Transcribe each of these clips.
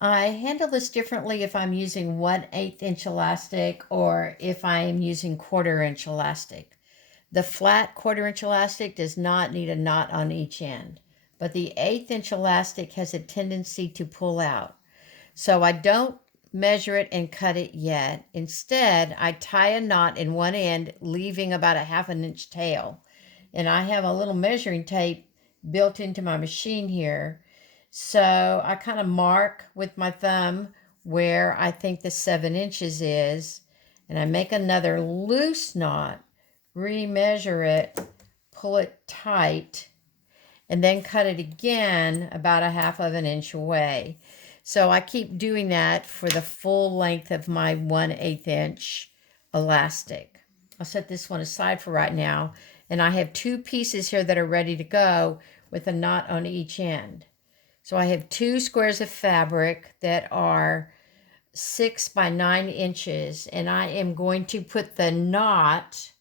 I handle this differently if I'm using 1/8 inch elastic or if I am using 1/4 inch elastic. The flat 1/4 inch elastic does not need a knot on each end, but the 1/8 inch elastic has a tendency to pull out. So I don't measure it and cut it yet. Instead, I tie a knot in one end, leaving about a 1/2 inch tail. And I have a little measuring tape built into my machine here. So I kind of mark with my thumb where I think the 7 inches is, and I make another loose knot, remeasure it, pull it tight, and then cut it again about a 1/2 inch away. So I keep doing that for the full length of my 1/8 inch elastic. I'll set this one aside for right now. And I have 2 pieces here that are ready to go with a knot on each end. So I have 2 squares of fabric that are 6 by 9 inches. And I am going to put the knot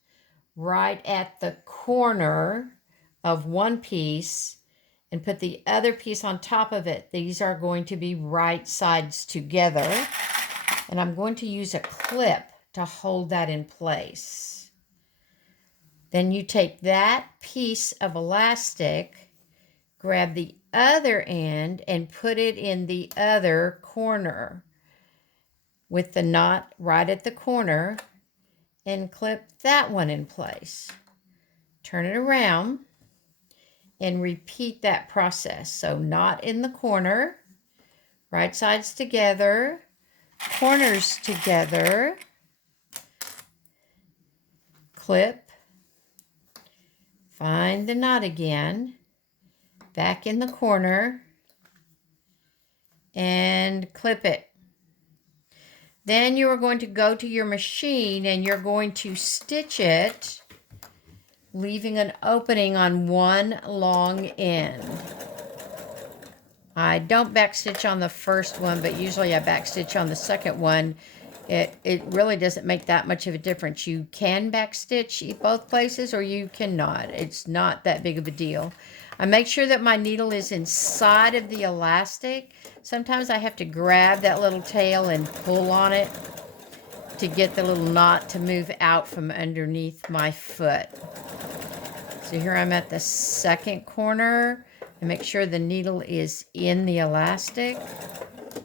right at the corner of one piece and put the other piece on top of it. These are going to be right sides together. And I'm going to use a clip to hold that in place. Then you take that piece of elastic, grab the other end, and put it in the other corner with the knot right at the corner and clip that one in place. Turn it around and repeat that process. So knot in the corner, right sides together, corners together, clip, find the knot again, back in the corner, and clip it. Then you are going to go to your machine and you're going to stitch it, leaving an opening on one long end. I don't backstitch on the first one, but usually I backstitch on the second one. It really doesn't make that much of a difference. You can backstitch both places or you cannot. It's not that big of a deal. I make sure that my needle is inside of the elastic. Sometimes I have to grab that little tail and pull on it to get the little knot to move out from underneath my foot. So here I'm at the second corner. And make sure the needle is in the elastic.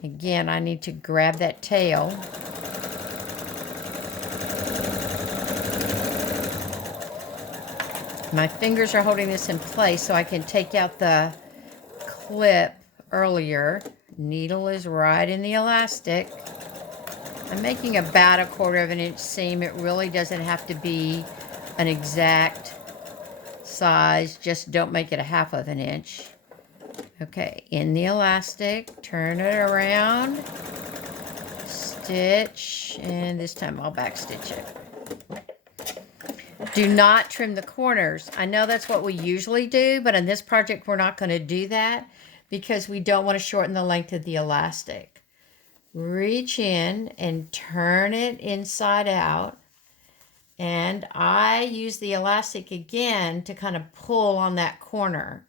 Again, I need to grab that tail. My fingers are holding this in place so I can take out the clip earlier. Needle is right in the elastic. I'm making about a 1/4 inch seam. It really doesn't have to be an exact size. Just don't make it a 1/2 inch. Okay, in the elastic, turn it around, stitch, and this time I'll back stitch it. Do not trim the corners. I know that's what we usually do, but in this project we're not going to do that because we don't want to shorten the length of the elastic. Reach in and turn it inside out. And I use the elastic again to kind of pull on that corner.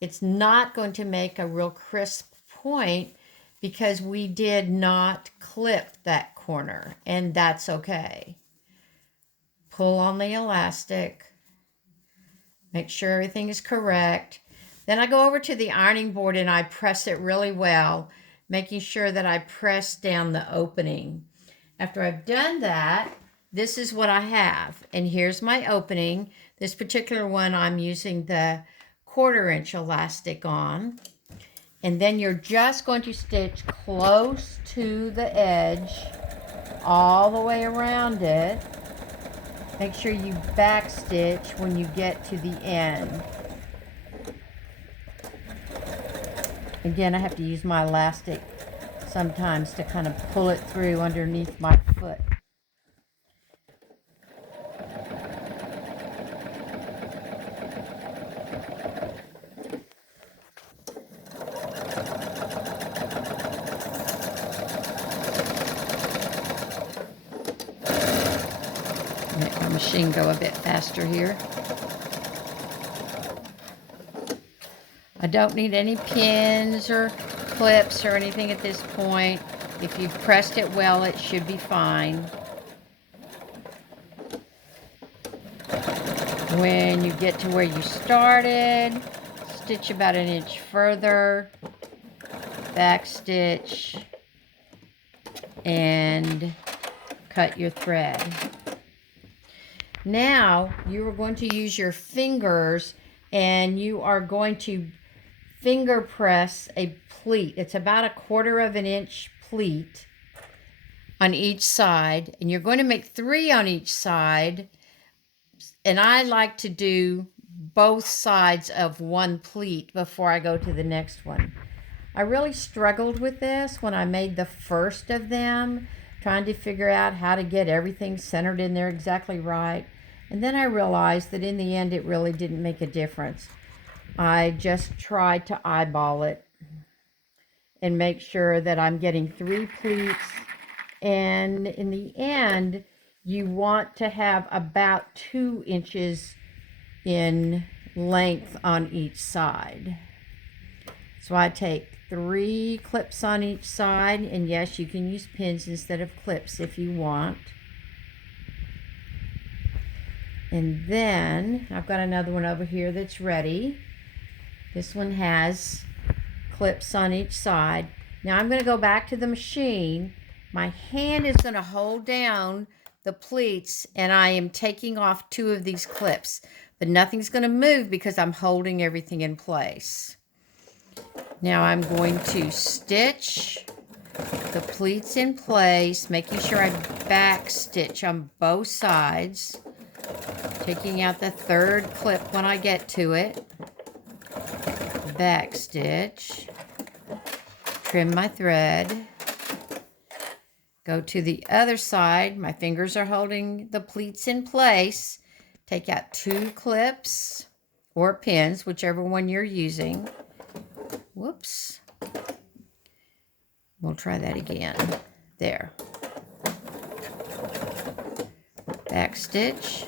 It's not going to make a real crisp point because we did not clip that corner, and that's okay. Pull on the elastic. Make sure everything is correct. Then I go over to the ironing board and I press it really well, making sure that I press down the opening. After I've done that, this is what I have. And here's my opening. This particular one I'm using the 1/4 inch elastic on. And then you're just going to stitch close to the edge all the way around it. Make sure you back stitch when you get to the end. Again, I have to use my elastic sometimes to kind of pull it through underneath my foot. Make my machine go a bit faster here. I don't need any pins or clips or anything at this point. If you've pressed it well, it should be fine. When you get to where you started, stitch about an inch further, back stitch, and cut your thread. Now you are going to use your fingers and you are going to finger press a pleat. It's about 1/4 of an inch pleat on each side, and you're going to make 3 on each side. And I like to do both sides of one pleat before I go to the next one. I really struggled with this when I made the first of them, trying to figure out how to get everything centered in there exactly right. And then I realized that in the end, it really didn't make a difference. I just tried to eyeball it and make sure that I'm getting 3 pleats. And in the end, you want to have about 2 inches in length on each side. So I take 3 clips on each side, and yes, you can use pins instead of clips if you want. And then I've got another one over here that's ready. This one has clips on each side. Now I'm going to go back to the machine. My hand is going to hold down the pleats, and I am taking off 2 of these clips, but nothing's going to move because I'm holding everything in place. Now I'm going to stitch the pleats in place, making sure I back stitch on both sides, taking out the 3rd clip when I get to it, back stitch, trim my thread, go to the other side. My fingers are holding the pleats in place. Take out 2 clips or pins, whichever one you're using. Whoops. We'll try that again. There. Back stitch.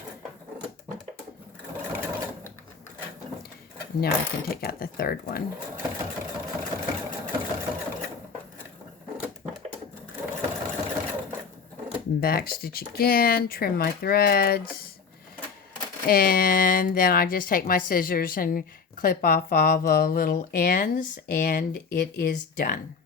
Now I can take out the 3rd one. Back stitch again, trim my threads, and then I just take my scissors and clip off all the little ends, and it is done.